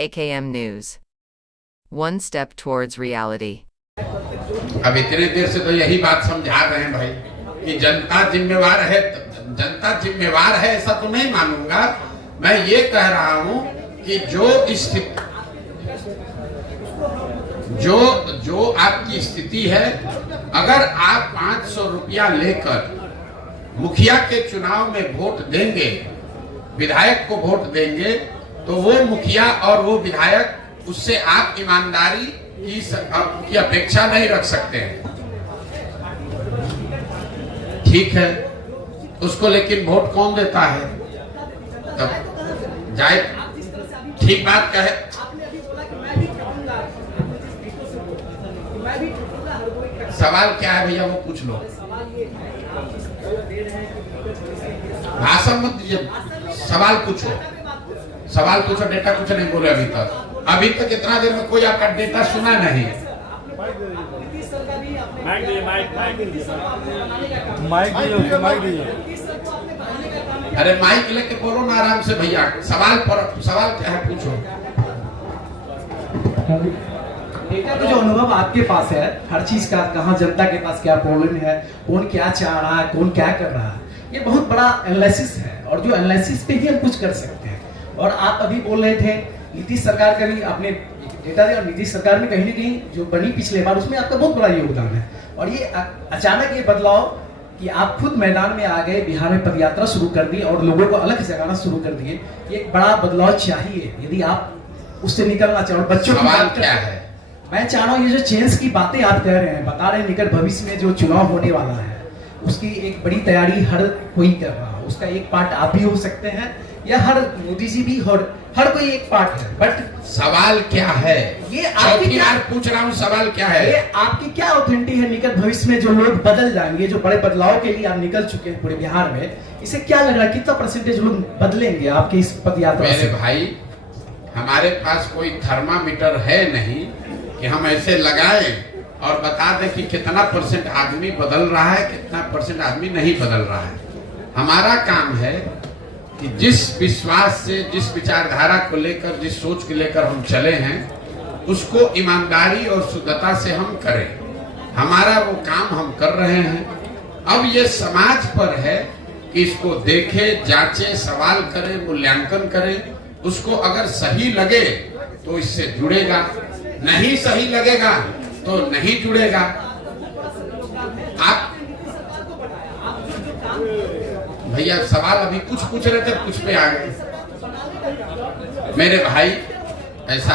AKM News. One step towards reality. अब इतने देर से तो यही बात समझा रहे हैं भाई कि जनता जिम्मेवार है, जनता जिम्मेवार है ऐसा तो नहीं मानूंगा। मैं ये कह रहा हूं कि जो आपकी स्थिति है, अगर आप 500 रुपया लेकर मुखिया के चुनाव में वोट देंगे, विधायक को वोट देंगे, तो वो मुखिया और वो विधायक उससे आप ईमानदारी की अपेक्षा नहीं रख सकते हैं। ठीक है, उसको लेकिन वोट कौन देता है? तब जाए ठीक बात कहे। सवाल क्या है भैया, वो पूछ लो। भाषण मत दीजिए, सवाल पूछो, सवाल पूछो। डेटा कुछ नहीं बोले अभी तक इतना देर में कोई आपका डेटा सुना नहीं। अरे माइक लेके बोलो ना आराम से भैया। सवाल क्या है, पूछो। डेटा का जो अनुभव आपके पास है, हर चीज का, कहाँ जनता के पास क्या प्रॉब्लम है, कौन क्या चाह रहा है, कौन क्या कर रहा है, ये बहुत बड़ा एनालिसिस है। और जो एनालिसिस पे ही हम कुछ कर सकते हैं। और आप अभी बोल रहे थे नीतीश सरकार का भी आपने डेटा दिया, और नीतीश सरकार में कहीं ना कहीं जो बनी पिछले बार, उसमें आपका बहुत बड़ा योगदान है। और ये अचानक ये बदलाव कि आप खुद मैदान में आ गए, बिहार में पदयात्रा शुरू कर दी और लोगों को अलग जगाना शुरू कर दिए, ये एक बड़ा बदलाव चाहिए यदि आप उससे निकलना चाहो। बच्चों की बात क्या है, मैं चाह रहा हूँ ये जो चेंज की बातें आप कह रहे हैं, बता रहे हैं निकट भविष्य में जो चुनाव होने वाला है उसकी एक बड़ी तैयारी हर कोई कर रहा है। उसका एक पार्ट आप भी हो सकते हैं, या हर मोदी जी भी, हर कोई एक पार्ट है। बट सवाल क्या है, ये आपकी क्या पूछ रहा हूँ, सवाल क्या है? ये आपकी क्या ऑथेंटिक है निकट भविष्य में जो लोग बदल जाएंगे, जो बड़े बदलाव के लिए आप निकल चुके हैं पूरे बिहार में, इसे क्या लग रहा है, कितना परसेंटेज लोग बदलेंगे आपकी इस पदयात्रा से? मेरे भाई, हमारे पास कोई थर्मामीटर है नहीं कि हम ऐसे लगाएं और बता दें कि कितना परसेंट आदमी बदल रहा है, कितना परसेंट आदमी नहीं बदल रहा है। हमारा काम है कि जिस विश्वास से, जिस विचारधारा को लेकर, जिस सोच को लेकर हम चले हैं, उसको ईमानदारी और शुद्धता से हम करें। हमारा वो काम हम कर रहे हैं। अब ये समाज पर है कि इसको देखे, जांचे, सवाल करे, मूल्यांकन करे। उसको अगर सही लगे तो इससे जुड़ेगा, नहीं सही लगेगा तो नहीं जुड़ेगा। आप भैया सवाल अभी कुछ पूछ रहे थे, कुछ पे आ गए। मेरे भाई ऐसा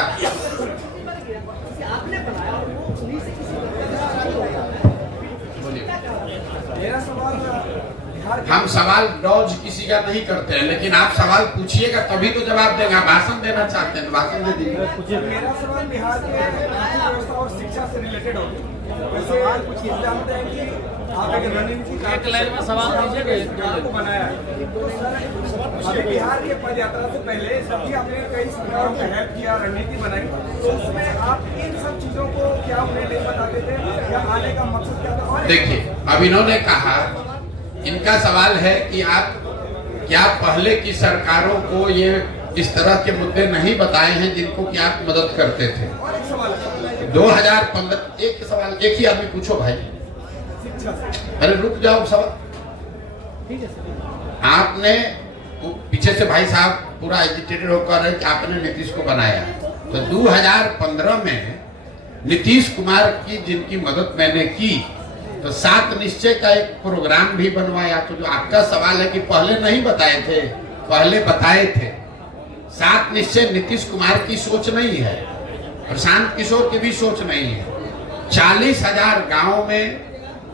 हम सवाल डॉज किसी का नहीं करते हैं, लेकिन आप सवाल पूछिएगा तभी तो जवाब देंगे। आप भाषण देना चाहते हैं, भाषण दे दीजिए। मेरा सवाल बिहार के व्यवस्था और शिक्षा से रिलेटेड हो। सवाल पूछिए, जानते हैं कि आप एक रणनीति एक लाइन में सवाल को बनाया है, तो सर बिहार की पद यात्रा से पहले सभी आपने कई सरकारों का हेल्प किया, रणनीति बनाई, तो उसमें आप इन सब चीजों को क्या उन्हें नहीं बताते थे, या आने का मकसद क्या था? देखिए, अब इन्होंने कहा, इनका सवाल है कि आप क्या पहले की सरकारों को ये इस तरह के मुद्दे नहीं बताए हैं जिनको कि आप मदद करते थे? 2015 एक सवाल, एक ही आदमी पूछो भाई। अरे रुक जाओ, सवाल आपने पीछे से भाई साहब पूरा एजिटेटेड होकर कि आपने नीतीश को बनाया, तो 2015 में नीतीश कुमार की जिनकी मदद मैंने की, तो 7 निश्चय का एक प्रोग्राम भी बनवाया। तो जो आपका सवाल है कि पहले नहीं बताए थे, पहले बताए थे। 7 निश्चय नीतीश कुमार की सोच नहीं है, प्रशांत किशोर की भी सोच नहीं है। 40,000 गांवों में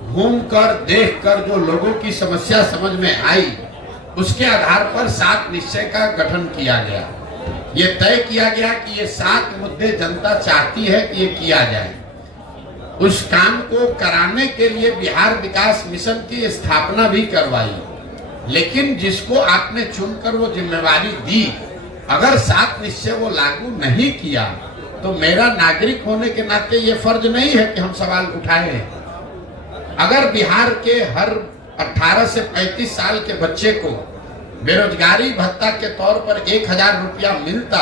घूमकर, देखकर जो लोगों की समस्या समझ में आई, उसके आधार पर 7 निश्चय का गठन किया गया। ये तय किया गया कि ये 7 मुद्दे जनता चाहती है कि ये किया जाए। उस काम को कराने के लिए बिहार विकास मिशन की स्थापना भी करवाई। लेकिन जिसको आपने चुनकर वो जिम्मेवारी दी, अगर 7 निश्चय वो लागू नहीं किया, तो मेरा नागरिक होने के नाते ये फर्ज नहीं है कि हम सवाल उठाए। अगर बिहार के हर 18 से 35 साल के बच्चे को बेरोजगारी भत्ता के तौर पर 1,000 रुपया मिलता,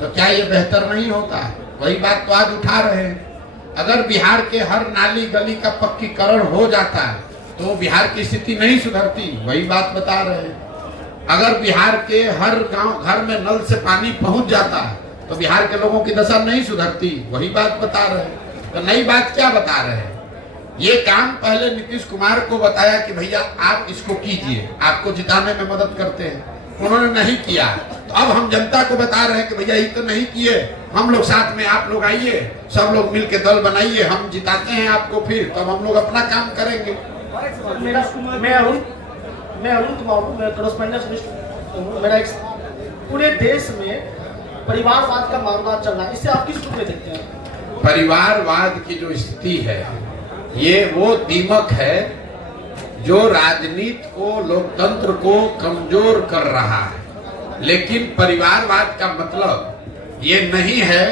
तो तो क्या ये बेहतर नहीं होता है? वही बात तो आज उठा रहे हैं। अगर बिहार के हर नाली गली का पक्कीकरण हो जाता है तो बिहार की स्थिति नहीं सुधरती, वही बात बता रहे हैं। अगर बिहार के हर गांव घर में नल से पानी पहुंच जाता है तो बिहार के लोगों की दशा नहीं सुधरती, वही बात बता रहे हैं। तो नई बात क्या बता रहे हैं? ये काम पहले नीतीश कुमार को बताया कि भैया आप इसको कीजिए, आपको जिताने में मदद करते हैं, उन्होंने नहीं किया। तो अब हम जनता को बता रहे हैं कि भैया ये तो नहीं किए, हम लोग साथ में, आप लोग आइए, सब लोग मिलके दल बनाइए, हम जिताते हैं आपको, फिर तब हम लोग अपना काम करेंगे। मैं अरुण कुमार हूँ, मैं करस्पॉन्डेंट हूँ। मेरा एक पूरे देश में परिवारवाद का मामला चल रहा है, इसे आप किस रूप में देखते हैं? परिवारवाद की जो स्थिति है ये वो दीमक है जो राजनीति को, लोकतंत्र को कमजोर कर रहा है। लेकिन परिवारवाद का मतलब ये नहीं है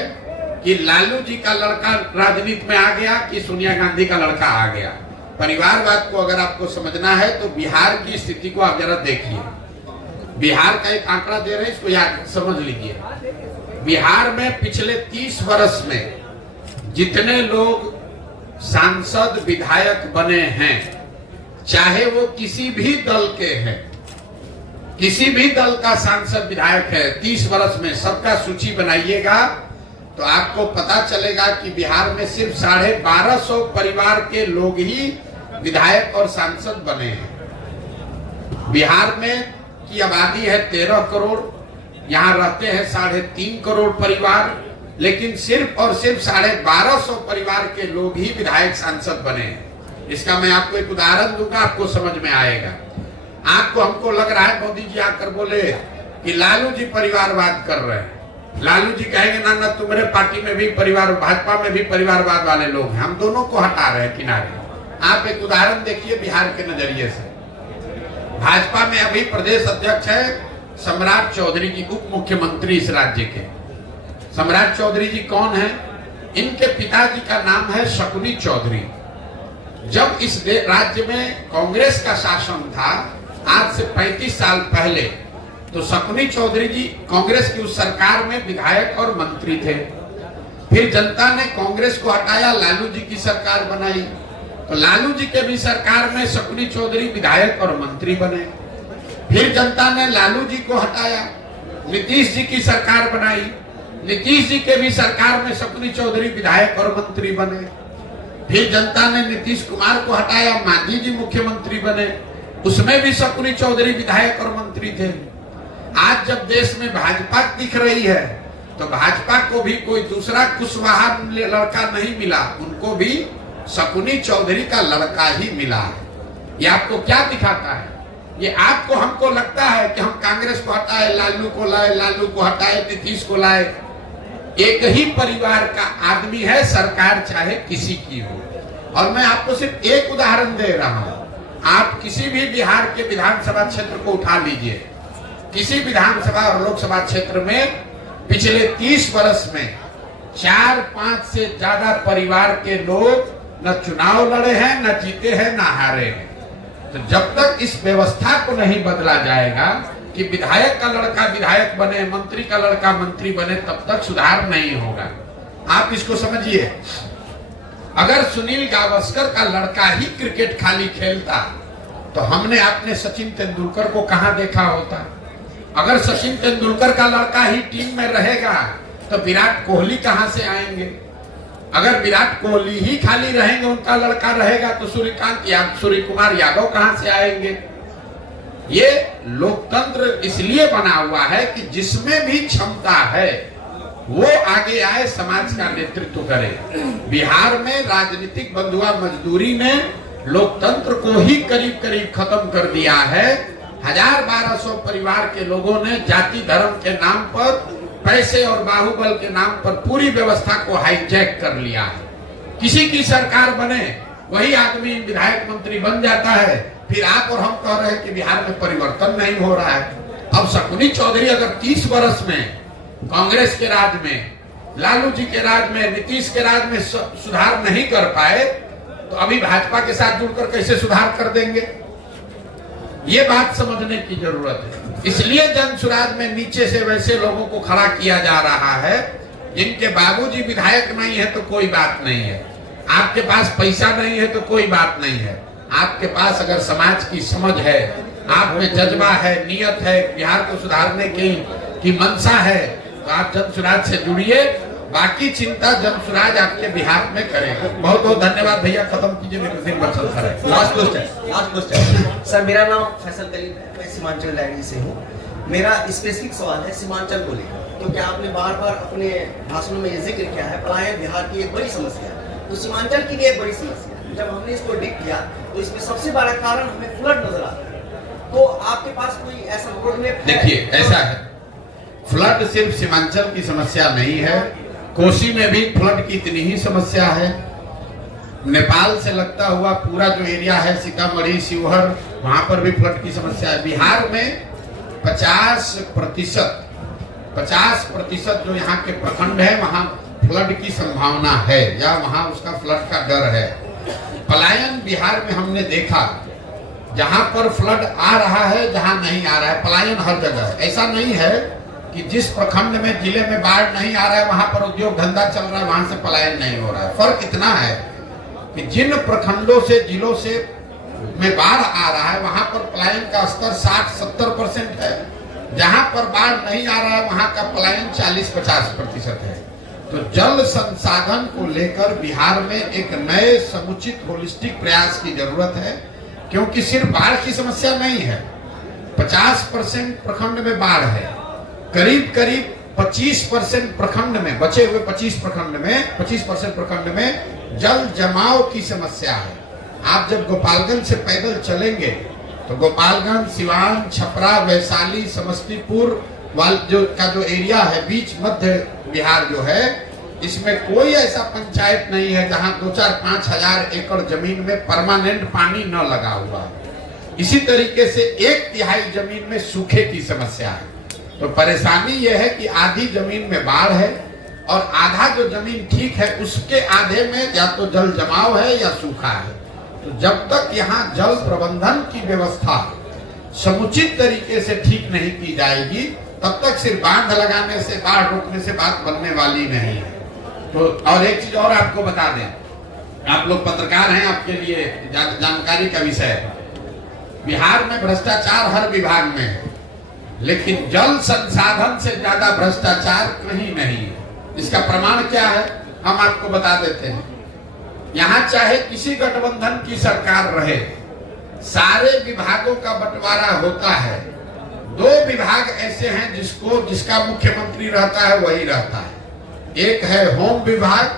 कि लालू जी का लड़का राजनीति में आ गया कि सोनिया गांधी का लड़का आ गया। परिवारवाद को अगर आपको समझना है तो बिहार की स्थिति को आप जरा देखिए। बिहार का एक आंकड़ा दे रहे हैं, इसको याद समझ लीजिए। बिहार में पिछले 30 वर्ष में जितने लोग सांसद विधायक बने हैं, चाहे वो किसी भी दल के हैं, किसी भी दल का सांसद विधायक है, 30 वर्ष में सबका सूची बनाइएगा तो आपको पता चलेगा कि बिहार में सिर्फ 1250 परिवार के लोग ही विधायक और सांसद बने हैं। बिहार में की आबादी है 13 करोड़, यहाँ रहते हैं 3.5 करोड़ परिवार, लेकिन सिर्फ और सिर्फ 1250 परिवार के लोग ही विधायक सांसद बने हैं। इसका मैं आपको एक उदाहरण दूंगा, आपको समझ में आएगा। आपको हमको लग रहा है मोदी जी आकर बोले कि लालू जी परिवारवाद कर रहे हैं, लालू जी कहेंगे ना ना तुम्हारे पार्टी में भी परिवार, भाजपा में भी परिवारवाद वाले लोग हैं, हम दोनों को हटा रहे हैं किनारे। आप एक उदाहरण देखिए बिहार के नजरिए से। भाजपा में अभी प्रदेश अध्यक्ष है सम्राट चौधरी जी, उप मुख्यमंत्री इस राज्य के। सम्राट चौधरी जी कौन है? इनके पिताजी का नाम है शकुनी चौधरी। जब इस राज्य में कांग्रेस का शासन था आज से 35 साल पहले, तो शकुनी चौधरी जी कांग्रेस की उस सरकार में विधायक और मंत्री थे। फिर जनता ने कांग्रेस को हटाया, लालू जी की सरकार बनाई, तो लालू जी के भी सरकार में शकुनी चौधरी विधायक और मंत्री बने। फिर जनता ने लालू जी को हटाया, नीतीश जी की सरकार बनाई, नीतीश जी के भी सरकार में शकुनी चौधरी विधायक और मंत्री बने। फिर जनता ने नीतीश कुमार को हटाया, मांझी जी मुख्यमंत्री बने, उसमें भी शकुनी चौधरी विधायक और मंत्री थे। आज जब देश में भाजपा दिख रही है तो भाजपा को भी कोई दूसरा कुशवाहा लड़का नहीं मिला, उनको भी शकुनी चौधरी का लड़का ही मिला है। ये आपको क्या दिखाता है? ये आपको, हमको लगता है कि हम कांग्रेस को हटाए, लालू को लाए, लालू को हटाए, नीतीश को लाए। एक ही परिवार का आदमी है, सरकार चाहे किसी की हो। और मैं आपको सिर्फ एक उदाहरण दे रहा हूं। आप किसी भी बिहार के विधानसभा क्षेत्र को उठा लीजिए, किसी विधानसभा और लोकसभा क्षेत्र में पिछले 30 वर्ष में 4-5 से ज्यादा परिवार के लोग न चुनाव लड़े हैं, न जीते हैं, न हारे हैं। तो जब तक इस व्यवस्था को नहीं बदला जाएगा कि विधायक का लड़का विधायक बने, मंत्री का लड़का मंत्री बने, तब तक सुधार नहीं होगा। आप इसको समझिए। अगर सुनील गावस्कर का लड़का ही क्रिकेट खाली खेलता तो हमने अपने सचिन तेंदुलकर को कहां देखा होता। अगर सचिन तेंदुलकर का लड़का ही टीम में रहेगा तो विराट कोहली कहां से आएंगे। अगर विराट कोहली ही खाली रहेंगे, उनका लड़का रहेगा, तो सूर्य कुमार यादव कहां से आएंगे। ये लोकतंत्र इसलिए बना हुआ है कि जिसमें भी क्षमता है वो आगे आए, समाज का नेतृत्व करे। बिहार में राजनीतिक बंधुआ मजदूरी ने लोकतंत्र को ही करीब करीब खत्म कर दिया है। 1250 परिवार के लोगों ने जाति धर्म के नाम पर, पैसे और बाहुबल के नाम पर पूरी व्यवस्था को हाईजैक कर लिया है। किसी की सरकार बने, वही आदमी विधायक मंत्री बन जाता है। फिर आप और हम कह रहे हैं कि बिहार में परिवर्तन नहीं हो रहा है। अब शकुनी चौधरी अगर 30 वर्ष में कांग्रेस के राज में, लालू जी के राज में, नीतीश के राज में सुधार नहीं कर पाए, तो अभी भाजपा के साथ जुड़कर कैसे सुधार कर देंगे? ये बात समझने की जरूरत है। इसलिए जनसुराज में नीचे से वैसे लोगों को खड़ा किया जा रहा है जिनके बाबूजी विधायक नहीं है तो कोई बात नहीं है, आपके पास पैसा नहीं है तो कोई बात नहीं है, आपके पास अगर समाज की समझ है, आप में जज्बा है, नियत है, बिहार को सुधारने की मंशा है, तो आप जनसुराज से जुड़िए। बाकी चिंता जनसुराज आपके बिहार में करेगा। बहुत बहुत धन्यवाद भैया, खत्म कीजिए। लास्ट क्वेश्चन सर, मेरा नाम फैसल कलीम है, मैं सीमांचल डायरी से हूँ। मेरा स्पेसिफिक सवाल है सीमांचल को लेकर, क्योंकि आपने बार बार अपने भाषणों में ये जिक्र किया है पलायन बिहार की एक बड़ी समस्या है, तो सीमांचल की भी एक बड़ी समस्या है। जब हमने इसको डिग किया तो इसमें सबसे बड़ा कारण हमें फ्लड नजर आता है, तो आपके पास कोई ऐसा रोड मैप? देखिए, ऐसा है, फ्लड सिर्फ सीमांचल की समस्या नहीं है, कोसी में भी फ्लड की इतनी ही समस्या है। नेपाल से लगता हुआ पूरा जो एरिया है, सीतामढ़ी, शिवहर, वहां पर भी फ्लड की समस्या है। बिहार में 50% जो यहाँ के प्रखंड है वहां फ्लड की संभावना है, या वहां उसका फ्लड का डर है। पलायन बिहार में हमने देखा, जहां पर फ्लड आ रहा है, जहां नहीं आ रहा है, पलायन हर जगह है। ऐसा नहीं है कि जिस प्रखंड में, जिले में बाढ़ नहीं आ रहा है वहां पर उद्योग धंधा चल रहा है, वहां से पलायन नहीं हो रहा है। फर्क इतना है कि जिन प्रखंडों से, जिलों से में बाढ़ आ रहा है वहां पर पलायन का स्तर 60-70% है, जहां पर बाढ़ नहीं आ रहा है वहां का पलायन 40-50% है। तो जल संसाधन को लेकर बिहार में एक नए समुचित होलिस्टिक प्रयास की जरूरत है, क्योंकि सिर्फ बाढ़ की समस्या नहीं है। 50% प्रखंड में बाढ़ है, करीब 25% प्रखंड में, बचे हुए 25% प्रखंड में जल जमाव की समस्या है। आप जब गोपालगंज से पैदल चलेंगे तो गोपालगंज, सिवान, छपरा, वैशाली, समस्तीपुर जो एरिया है, बीच मध्य बिहार जो है, इसमें कोई ऐसा पंचायत नहीं है जहां 2-4-5 हजार एकड़ जमीन में परमानेंट पानी न लगा हुआ है। इसी तरीके से 1/3 जमीन में सूखे की समस्या है। तो परेशानी यह है कि आधी जमीन में बाढ़ है और आधा जो जमीन ठीक है उसके आधे में या तो जल जमाव है या सूखा है। तो जब तक यहाँ जल प्रबंधन की व्यवस्था समुचित तरीके से ठीक नहीं की जाएगी, तब तक सिर्फ बांध लगाने से, बाढ़ रोकने से बात बनने वाली नहीं है। तो और एक चीज और आपको बता दें, आप लोग पत्रकार हैं, आपके लिए जानकारी का विषय है। बिहार में भ्रष्टाचार हर विभाग में है, लेकिन जल संसाधन से ज्यादा भ्रष्टाचार कहीं नहीं है। इसका प्रमाण क्या है, हम आपको बता देते हैं। यहाँ चाहे किसी गठबंधन की सरकार रहे, सारे विभागों का बंटवारा होता है। 2 विभाग ऐसे हैं जिसका मुख्यमंत्री रहता है वही रहता है। एक है होम विभाग,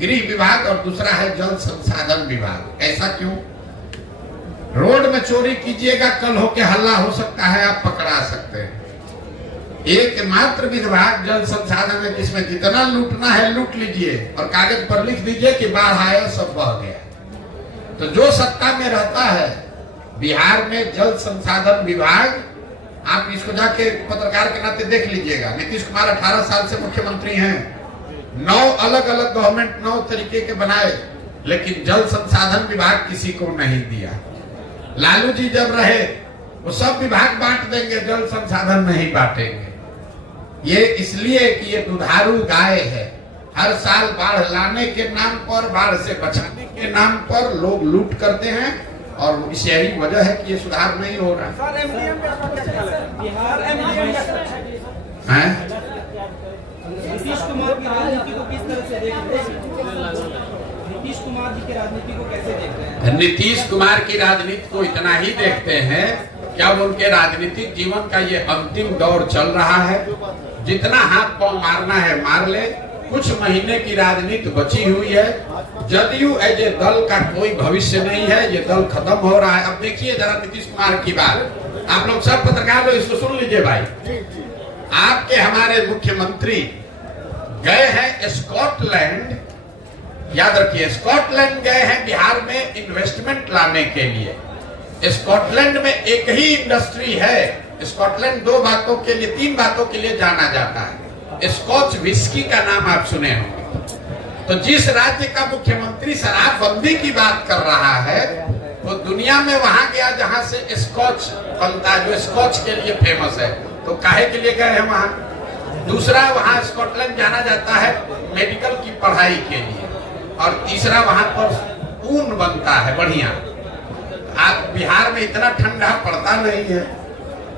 गृह विभाग, और दूसरा है जल संसाधन विभाग। ऐसा क्यों? रोड में चोरी कीजिएगा, कल होके हल्ला हो सकता है, आप पकड़ा सकते हैं। एकमात्र विभाग जल संसाधन है जिसमें जितना लूटना है लूट लीजिए और कागज पर लिख दीजिए कि बाढ़ आया, सब बह गया। तो जो सत्ता में रहता है बिहार में जल संसाधन विभाग, आप इसको जाके पत्रकार के नाते देख लीजिएगा। नीतीश कुमार 18 साल से मुख्यमंत्री हैं, 9 अलग अलग गवर्नमेंट 9 तरीके के बनाए, लेकिन जल संसाधन विभाग किसी को नहीं दिया। लालू जी जब रहे वो सब विभाग बांट देंगे, जल संसाधन नहीं बांटेंगे। ये इसलिए कि ये दुधारू गाय है। हर साल बाढ़ लाने के नाम पर, बाढ़ से बचाने के नाम पर लोग लूट करते हैं, और इस यही वजह है कि ये सुधार नहीं हो रहा है। नीतीश कुमार की राजनीति को किस तरह से देखते हैं? नीतीश कुमार जी की राजनीति को कैसे देखते हैं? नीतीश कुमार की राजनीति को इतना ही देखते हैं, क्या उनके राजनीतिक जीवन का ये अंतिम दौर चल रहा है, जितना हाथ पांव मारना है मार ले। कुछ महीने की राजनीति बची हुई है। जदयू एज ए दल का कोई भविष्य नहीं है, ये दल खत्म हो रहा है। अब देखिए जरा नीतीश कुमार की बात, आप लोग सब पत्रकार लोग इसको सुन लीजिए भाई। आपके हमारे मुख्यमंत्री गए हैं स्कॉटलैंड, याद रखिए स्कॉटलैंड गए हैं बिहार में इन्वेस्टमेंट लाने के लिए। स्कॉटलैंड में एक ही इंडस्ट्री है। स्कॉटलैंड 2 बातों के लिए, 3 बातों के लिए जाना जाता है। स्कॉच विस्की का नाम आप सुने होंगे। तो जिस राज्य का मुख्यमंत्री शराबबंदी की बात कर रहा है, वो दुनिया में वहां गया जहां से स्कॉच बनता है, जो स्कॉच के लिए फेमस है, तो काहे के लिए गए हैं वहां। दूसरा, वहां स्कॉटलैंड जाना जाता है मेडिकल की पढ़ाई के लिए। और तीसरा, वहां पर ऊन बनता है बढ़िया। आप बिहार में इतना ठंडा पड़ता नहीं है,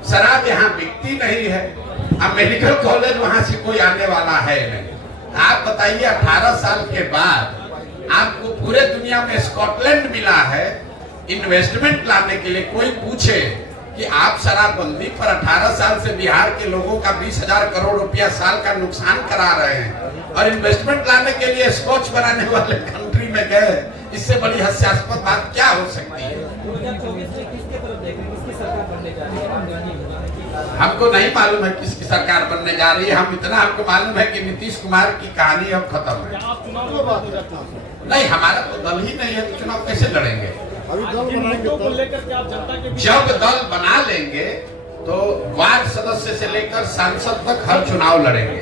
शराब यहाँ बिकती नहीं है, अब मेडिकल कॉलेज वहां से कोई आने वाला है नहीं। आप बताइए 18 साल के बाद आपको पूरे दुनिया में स्कॉटलैंड मिला है इन्वेस्टमेंट लाने के लिए। कोई पूछे कि आप शराबबंदी पर 18 साल से बिहार के लोगों का 20,000 करोड़ रुपया साल का नुकसान करा रहे हैं और इन्वेस्टमेंट लाने के लिए स्कॉच बनाने वाले कंट्री में गए, इससे बड़ी हास्यास्पद बात क्या हो सकती है। 2024 में किसके तरफ देख रहे हैं, किसकी सरकार बनने जा रही है? राहुल गांधी हमको नहीं मालूम है किसकी सरकार बनने जा रही है। हम इतना हमको मालूम है कि नीतीश कुमार की कहानी अब खत्म है। नहीं, हमारा तो दल ही नहीं है, तो चुनाव कैसे लड़ेंगे। जब दल बना लेंगे तो वार्ड सदस्य से लेकर सांसद तक हर चुनाव लड़ेंगे।